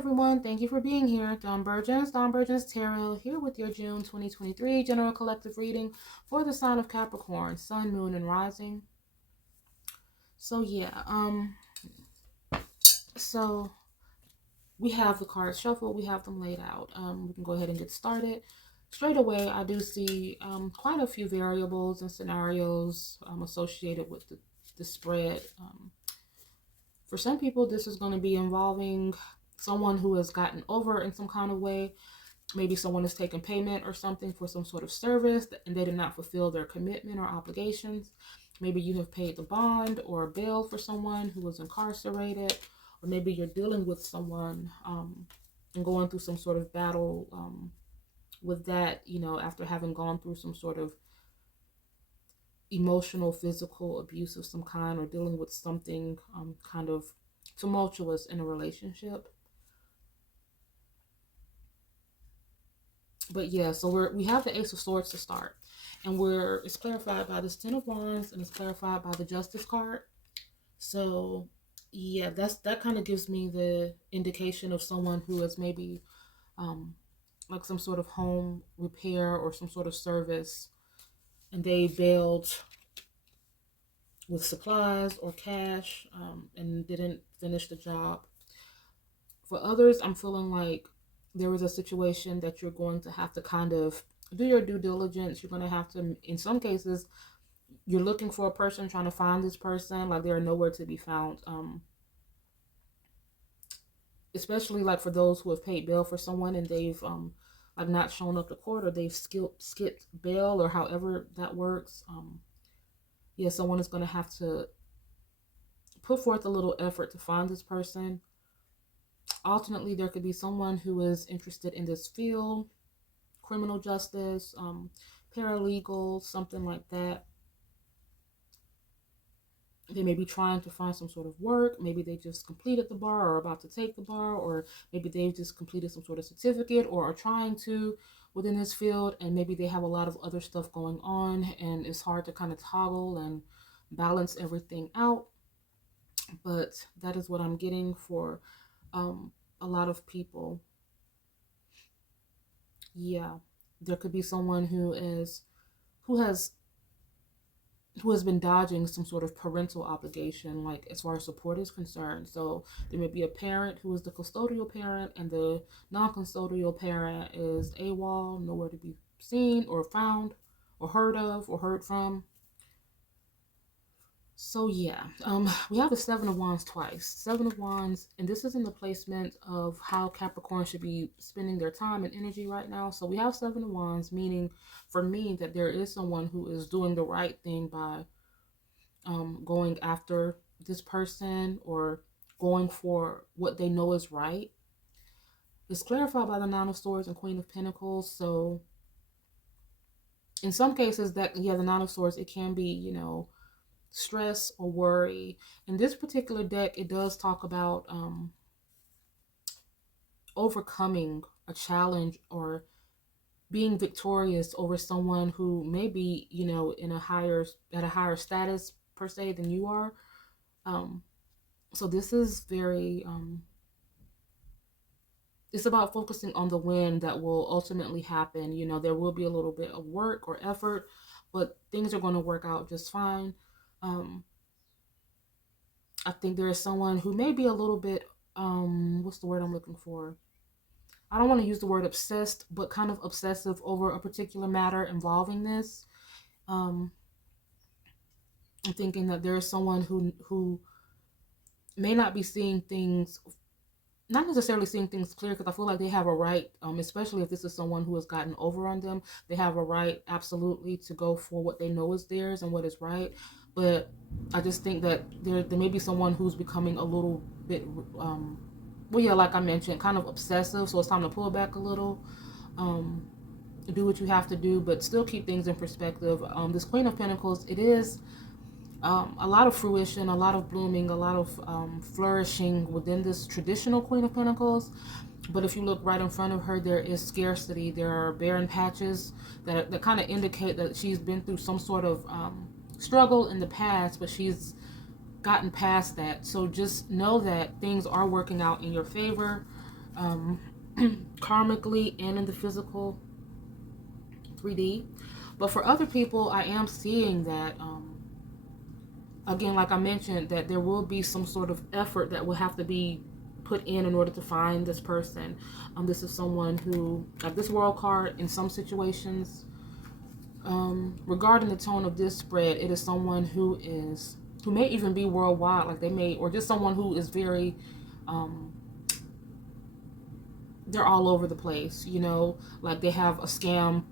everyone. Thank you for being here. Dawn Burgess Tarot, here with your June 2023 General Collective Reading for the sign of Capricorn, Sun, Moon, and Rising. So so we have the cards shuffled. We have them laid out. We can go ahead and get started. Straight away, I do see quite a few variables and scenarios associated with the spread. For some people, this is going to be involving someone who has gotten over in some kind of way. Maybe someone has taken payment or something for some sort of service and they did not fulfill their commitment or obligations. Maybe you have paid the bond or a bill for someone who was incarcerated, or maybe you're dealing with someone and going through some sort of battle with that, after having gone through some sort of emotional, physical abuse of some kind, or dealing with something kind of tumultuous in a relationship. But yeah, so we have the Ace of Swords to start, and it's clarified by this Ten of Wands, and it's clarified by the Justice card. So yeah, that kind of gives me the indication of someone who is maybe like some sort of home repair or some sort of service, and they bailed with supplies or cash and didn't finish the job. For others, I'm feeling like there is a situation that you're going to have to kind of do your due diligence. You're going to have to, in some cases, you're looking for a person, trying to find this person, like they are nowhere to be found. Especially like for those who have paid bail for someone and they've like not shown up to court, or they've skipped bail, or however that works. Yeah, someone is going to have to put forth a little effort to find this person. Alternately, there could be someone who is interested in this field, criminal justice, paralegal, something like that. They may be trying to find some sort of work. Maybe they just completed the bar or are about to take the bar, or maybe they've just completed some sort of certificate or are trying to within this field, and maybe they have a lot of other stuff going on and it's hard to kind of toggle and balance everything out. But that is what I'm getting for a lot of people. Yeah, there could be someone who has been dodging some sort of parental obligation, like as far as support is concerned. So there may be a parent who is the custodial parent, and the non-custodial parent is AWOL, nowhere to be seen or found or heard of or heard from. So yeah, we have the Seven of Wands twice. Seven of Wands, and this is in the placement of how Capricorn should be spending their time and energy right now. So we have Seven of Wands, meaning for me that there is someone who is doing the right thing by going after this person or going for what they know is right. It's clarified by the Nine of Swords and Queen of Pentacles. So in some cases that, yeah, the Nine of Swords, it can be, stress or worry. In this particular deck, it does talk about overcoming a challenge or being victorious over someone who may be, at a higher status per se than you are. So this is very it's about focusing on the win that will ultimately happen. There will be a little bit of work or effort, but things are going to work out just fine. I think there is someone who may be a little bit, what's the word I'm looking for? I don't want to use the word obsessed, but kind of obsessive over a particular matter involving this. I'm thinking that there is someone who may not be seeing things, not necessarily seeing things clear, because I feel like they have a right, especially if this is someone who has gotten over on them, they have a right absolutely to go for what they know is theirs and what is right. But I just think that there may be someone who's becoming a little bit, well, yeah, like I mentioned, kind of obsessive. So it's time to pull back a little, do what you have to do, but still keep things in perspective. This Queen of Pentacles, it is a lot of fruition, a lot of blooming, a lot of flourishing within this traditional Queen of Pentacles. But if you look right in front of her, there is scarcity. There are barren patches that kind of indicate that she's been through some sort of struggle in the past, but she's gotten past that. So just know that things are working out in your favor. um, karmically and in the physical 3D. But for other people, I am seeing that, again, like I mentioned, that there will be some sort of effort that will have to be put in order to find this person. This is someone who, like this world card, in some situations, regarding the tone of this spread, it is someone who may even be worldwide, like they may, or just someone who is very, um, they're all over the place, you know, like they have a scam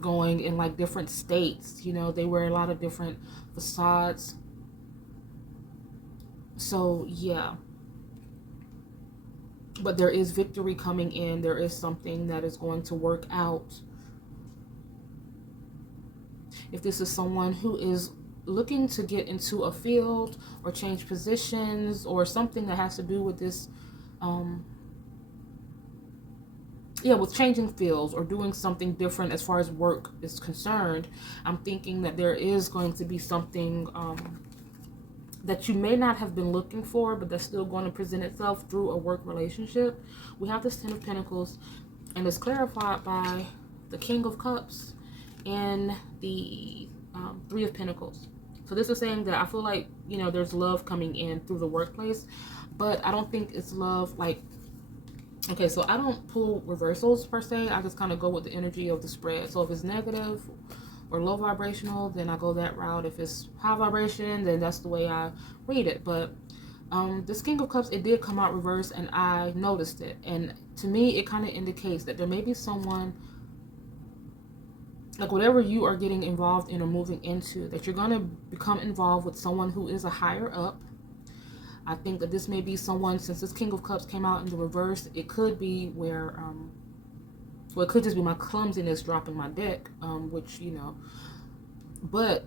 going in like different states, you know, they wear a lot of different facades. So yeah, but there is victory coming in. There is something that is going to work out. If this is someone who is looking to get into a field or change positions or something that has to do with this, with changing fields or doing something different as far as work is concerned, I'm thinking that there is going to be something that you may not have been looking for, but that's still going to present itself through a work relationship. We have this 10 of Pentacles, and it's clarified by the King of Cups and the 3 of Pentacles. So this is saying that I feel like, you know, there's love coming in through the workplace, but I don't think it's love like, okay, so I don't pull reversals per se. I just kind of go with the energy of the spread. So if it's negative or low vibrational, then I go that route. If it's high vibration, then that's the way I read it. But this King of Cups, it did come out reverse, and I noticed it. And to me, it kind of indicates that there may be someone, like whatever you are getting involved in or moving into, that you're going to become involved with someone who is a higher up. I think that this may be someone, since this King of Cups came out in the reverse, it could be where, well, it could just be my clumsiness dropping my deck, which, you know, but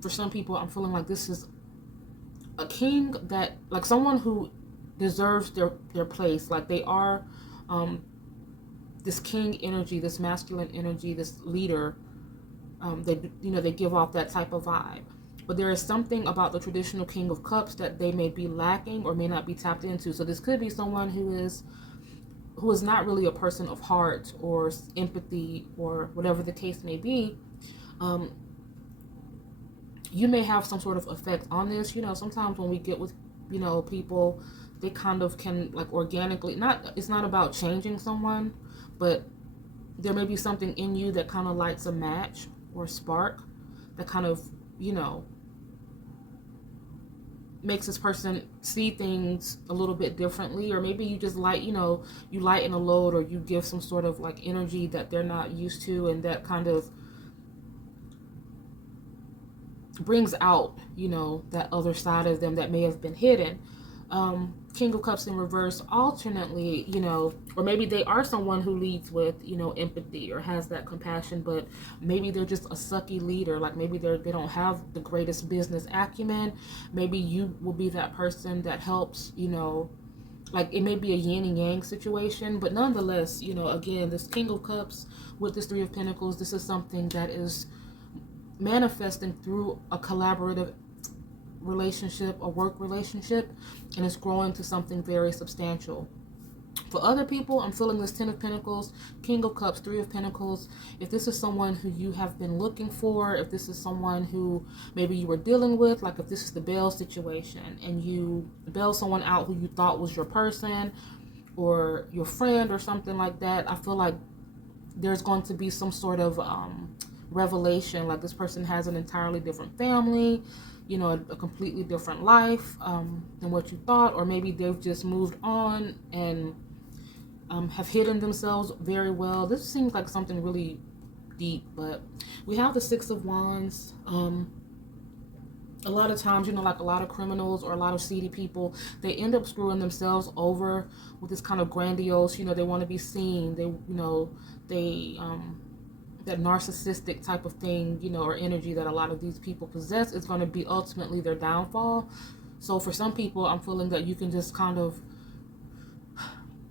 for some people, I'm feeling like this is a king that, like someone who deserves their place, like they are this king energy, this masculine energy, this leader. They give off that type of vibe. But there is something about the traditional King of Cups that they may be lacking or may not be tapped into. So this could be someone who is not really a person of heart or empathy or whatever the case may be. You may have some sort of effect on this. You know, sometimes when we get with, you know, people, they kind of can like organically, it's not about changing someone, but there may be something in you that kind of lights a match or a spark that kind of, you know, makes this person see things a little bit differently. Or maybe you just you lighten a load, or you give some sort of like energy that they're not used to, and that kind of brings out, you know, that other side of them that may have been hidden. King of Cups in reverse, alternately, you know, or maybe they are someone who leads with, you know, empathy or has that compassion, but maybe they're just a sucky leader. Like maybe they don't have the greatest business acumen. Maybe you will be that person that helps, you know, like it may be a yin and yang situation, but nonetheless, you know, again, this King of Cups with this 3 of Pentacles, this is something that is manifesting through a collaborative relationship, a work relationship, and it's growing to something very substantial. For other people, I'm feeling this 10 of Pentacles, King of Cups, 3 of Pentacles. If this is someone who you have been looking for, if this is someone who maybe you were dealing with, like if this is the bail situation and you bail someone out who you thought was your person or your friend or something like that, I feel like there's going to be some sort of revelation, like this person has an entirely different family, you know, a completely different life than what you thought, or maybe they've just moved on and have hidden themselves very well. This seems like something really deep, but we have the 6 of Wands. A lot of times, you know, like a lot of criminals or a lot of seedy people, they end up screwing themselves over with this kind of grandiose, you know, they want to be seen, they that narcissistic type of thing, you know, or energy that a lot of these people possess is going to be ultimately their downfall. So for some people, I'm feeling that you can just kind of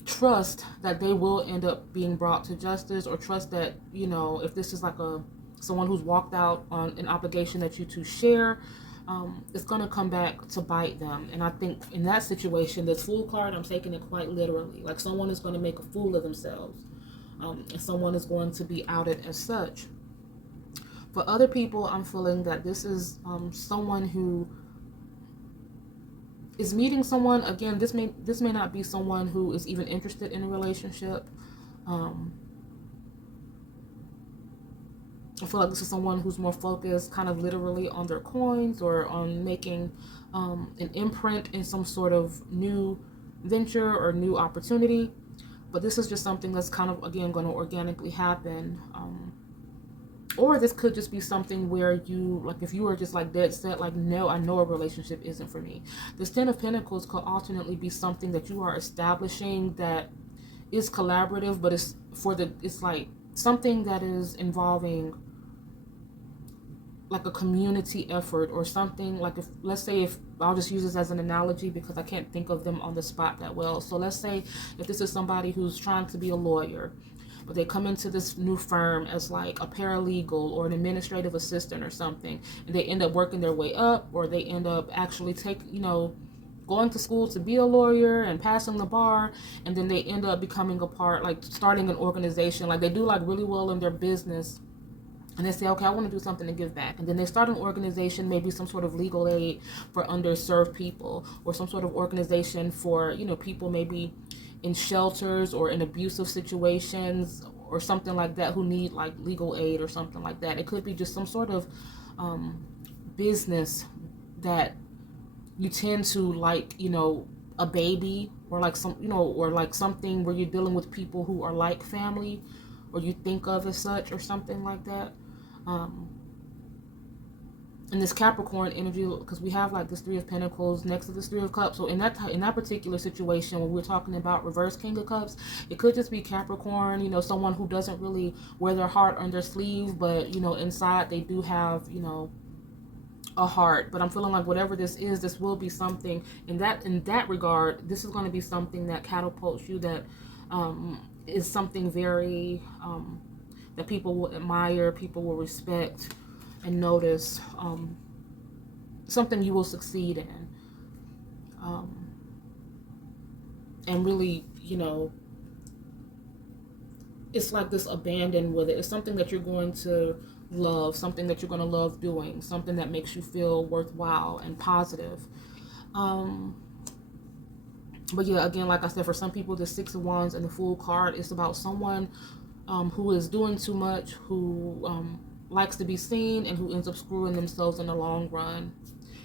trust that they will end up being brought to justice, or trust that, you know, if this is like someone who's walked out on an obligation that you two share, it's going to come back to bite them. And I think in that situation, this Fool card, I'm taking it quite literally. Like someone is going to make a fool of themselves, and someone is going to be outed as such. For other people, I'm feeling that this is someone who is meeting someone. Again, this may not be someone who is even interested in a relationship. I feel like this is someone who's more focused kind of literally on their coins or on making an imprint in some sort of new venture or new opportunity. But this is just something that's kind of, again, going to organically happen. Or this could just be something where you, like, if you are just like dead set, like, no, I know a relationship isn't for me. This Ten of Pentacles could alternately be something that you are establishing that is collaborative, but it's like something that is involving like a community effort or something. Like, if let's say, if I'll just use this as an analogy because I can't think of them on the spot that well. So let's say if this is somebody who's trying to be a lawyer, but they come into this new firm as like a paralegal or an administrative assistant or something, and they end up working their way up, or they end up actually going to school to be a lawyer and passing the bar, and then they end up becoming a part, like starting an organization. Like they do like really well in their business, and they say, okay, I want to do something to give back. And then they start an organization, maybe some sort of legal aid for underserved people, or some sort of organization for, people maybe in shelters or in abusive situations or something like that, who need like legal aid or something like that. It could be just some sort of business that you tend to like, a baby, or like or like something where you're dealing with people who are like family, or you think of as such, or something like that. In this Capricorn energy, because we have like this Three of Pentacles next to this Three of Cups. So in that particular situation, when we're talking about reverse King of Cups, it could just be Capricorn, someone who doesn't really wear their heart on their sleeve, but inside they do have a heart. But I'm feeling like whatever this is, this will be something in that regard. This is going to be something that catapults you, that is something very that people will admire, people will respect and notice, something you will succeed in, and really, it's like this abandon with it. It's something that you're going to love, something that you're going to love doing, something that makes you feel worthwhile and positive. But yeah, again, like I said, for some people, the Six of Wands and the Fool card is about someone who is doing too much, who likes to be seen, and who ends up screwing themselves in the long run.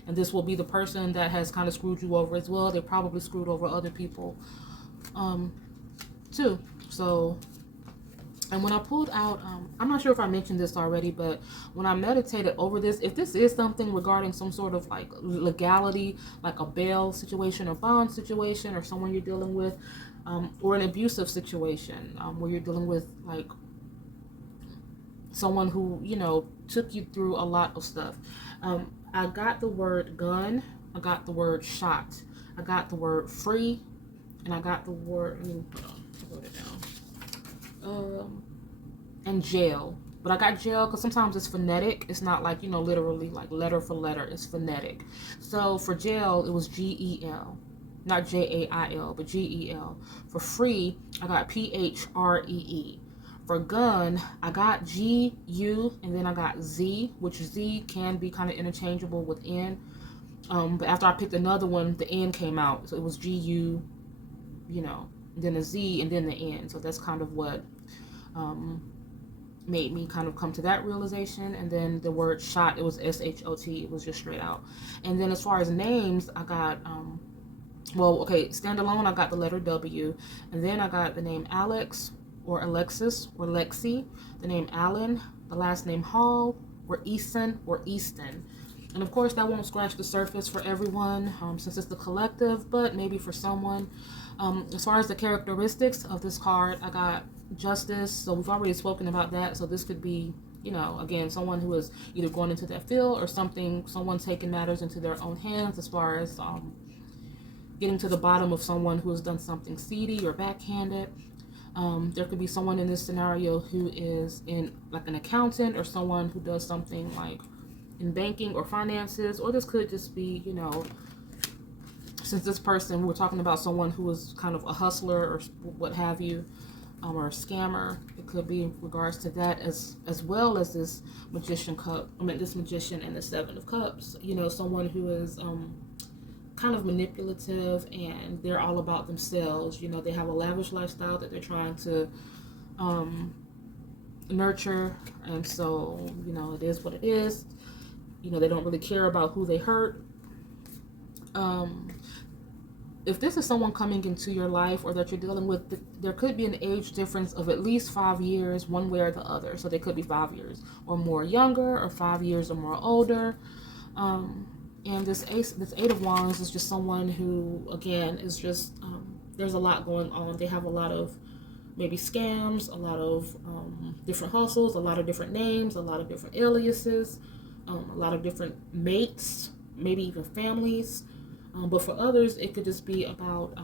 And this will be the person that has kind of screwed you over as well. They probably screwed over other people too. So, and when I pulled out, I'm not sure if I mentioned this already, but when I meditated over this, if this is something regarding some sort of like legality, like a bail situation or bond situation, or someone you're dealing with, or an abusive situation, where you're dealing with like someone who, took you through a lot of stuff. I got the word gun, I got the word shot, I got the word free, and I got the word, hold on, I wrote it down, and jail. But I got jail because sometimes it's phonetic. It's not like, literally like letter for letter. It's phonetic. So for jail, it was G-E-L. Not J-A-I-L, but G-E-L. For free, I got P-H-R-E-E. For gun, I got G-U, and then I got Z, which Z can be kind of interchangeable with N. But after I picked another one, the N came out. So it was G-U, then a Z, and then the N. So that's kind of what made me kind of come to that realization. And then the word shot, it was S-H-O-T. It was just straight out. And then as far as names, I got... standalone, I got the letter W, and then I got the name Alex, or Alexis, or Lexi, the name Allen, the last name Hall, or Easton, or Easton. And of course, that won't scratch the surface for everyone, since it's the collective, but maybe for someone. As far as the characteristics of this card, I got Justice, so we've already spoken about that. So this could be, again, someone who is either going into that field, or someone taking matters into their own hands, as far as getting to the bottom of someone who has done something seedy or backhanded. There could be someone in this scenario who is in like an accountant, or someone who does something like in banking or finances, or this could just be, since this person, we're talking about someone who is kind of a hustler or what have you, or a scammer. It could be in regards to that, as well as this this magician and the Seven of Cups. Someone who is kind of manipulative, and they're all about themselves. They have a lavish lifestyle that they're trying to nurture, and so it is what it is. They don't really care about who they hurt. If this is someone coming into your life or that you're dealing with, there could be an age difference of at least 5 years, one way or the other. So they could be 5 years or more younger, or 5 years or more older. And this Eight of Wands is just someone who, again, is just, there's a lot going on. They have a lot of maybe scams, a lot of different hustles, a lot of different names, a lot of different aliases, a lot of different mates, maybe even families. But for others, it could just be about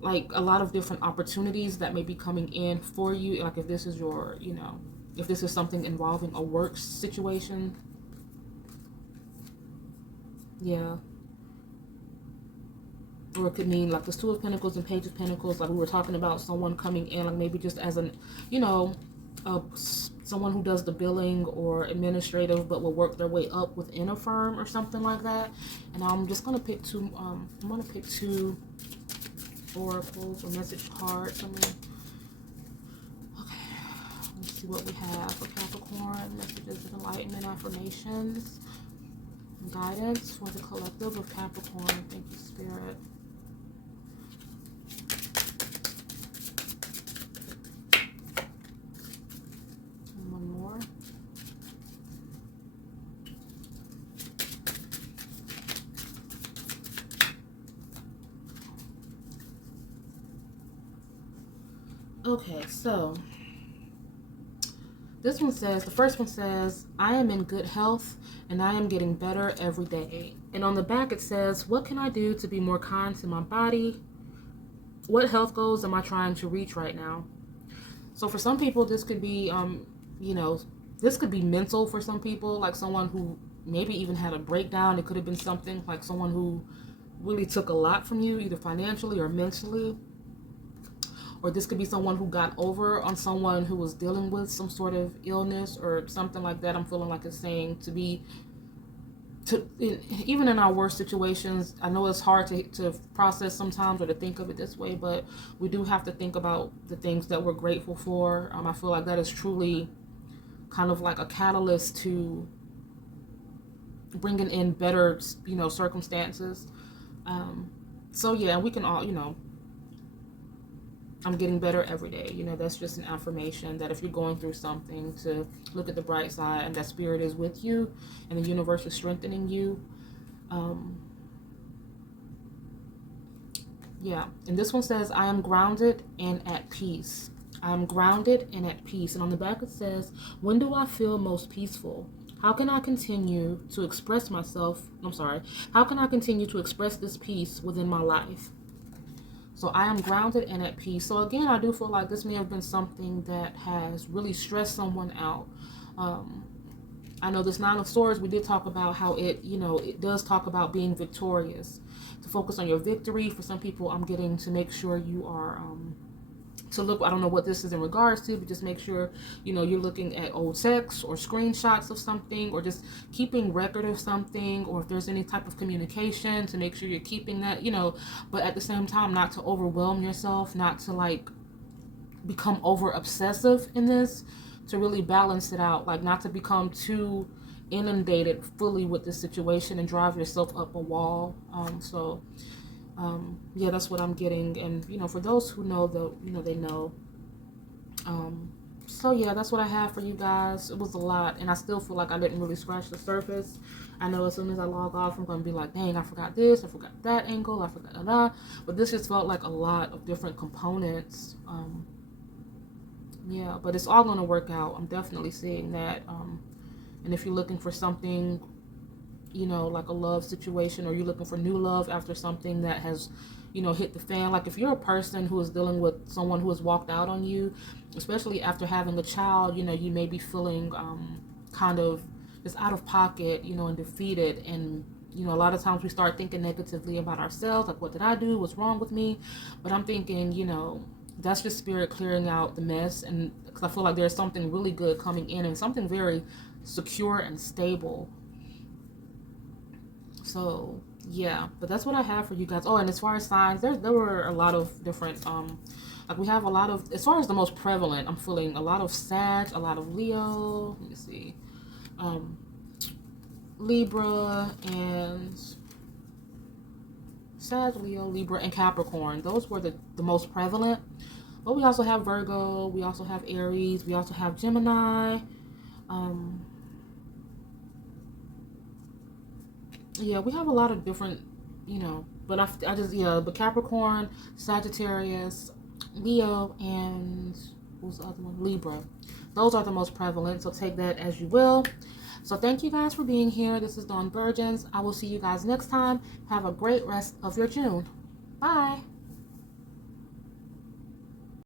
like a lot of different opportunities that may be coming in for you. Like if this is your, if this is something involving a work situation. Yeah. Or it could mean like the Two of Pentacles and Page of Pentacles, like we were talking about someone coming in, like maybe just as an, someone who does the billing or administrative, but will work their way up within a firm or something like that. And I'm just going to pick two, oracles or message cards. Okay, let's see what we have for Capricorn. Messages of enlightenment, affirmations, and guidance for the collective of Capricorn. Thank you, Spirit. Okay, so this one says, the first one says, I am in good health and I am getting better every day. And on the back it says, what can I do to be more kind to my body? What health goals am I trying to reach right now? So for some people, this could be, this could be mental for some people, like someone who maybe even had a breakdown. It could have been something like someone who really took a lot from you, either financially or mentally. Or this could be someone who got over on someone who was dealing with some sort of illness or something like that. I'm feeling like it's saying even in our worst situations, I know it's hard to process sometimes or to think of it this way, but we do have to think about the things that we're grateful for. I feel like that is truly kind of like a catalyst to bringing in better, circumstances. So yeah, we can all, I'm getting better every day. That's just an affirmation that if you're going through something, to look at the bright side, and that Spirit is with you and the universe is strengthening you. Yeah. And this one says, I am grounded and at peace. I'm grounded and at peace. And on the back it says, when do I feel most peaceful? How can I continue to express How can I continue to express this peace within my life? So I am grounded and at peace. So again, I do feel like this may have been something that has really stressed someone out. I know this Nine of Swords, we did talk about how it does talk about being victorious. To focus on your victory. For some people, I'm getting to make sure you are, to look, I don't know what this is in regards to, but just make sure, you're looking at old texts or screenshots of something, or just keeping record of something, or if there's any type of communication, to make sure you're keeping that, but at the same time, not to overwhelm yourself, not to become over obsessive in this, to really balance it out, not to become too inundated fully with this situation and drive yourself up a wall. Yeah, that's what I'm getting. And, for those who know, they know. So yeah, that's what I have for you guys. It was a lot, and I still feel like I didn't really scratch the surface. I know as soon as I log off, I'm going to be like, dang, I forgot this, I forgot that angle, I forgot that. But this just felt like a lot of different components. Yeah, but it's all going to work out. I'm definitely seeing that. And if you're looking for something, like a love situation, or you're looking for new love after something that has, hit the fan. Like if you're a person who is dealing with someone who has walked out on you, especially after having a child, you may be feeling kind of it's out of pocket, you know, and defeated. And you know, a lot of times we start thinking negatively about ourselves, like, what did I do? What's wrong with me? But I'm thinking, you know, that's just spirit clearing out the mess. And because I feel like there's something really good coming in, and something very secure and stable. So yeah, but that's what I have for you guys. Oh, and as far as signs, there were a lot of different like we have a lot of, as far as the most prevalent, I'm feeling a lot of Sag, a lot of Leo. Let me see. Um, Libra and Sag, Leo, Libra, and Capricorn. Those were the most prevalent. But we also have Virgo, we also have Aries, we also have Gemini. Um, yeah, we have a lot of different, you know, but I just, yeah, but Capricorn, Sagittarius, Leo, and what was the other one? Libra. Those are the most prevalent, so take that as you will. So thank you guys for being here. This is Dawn Virgins. I will see you guys next time. Have a great rest of your June. Bye.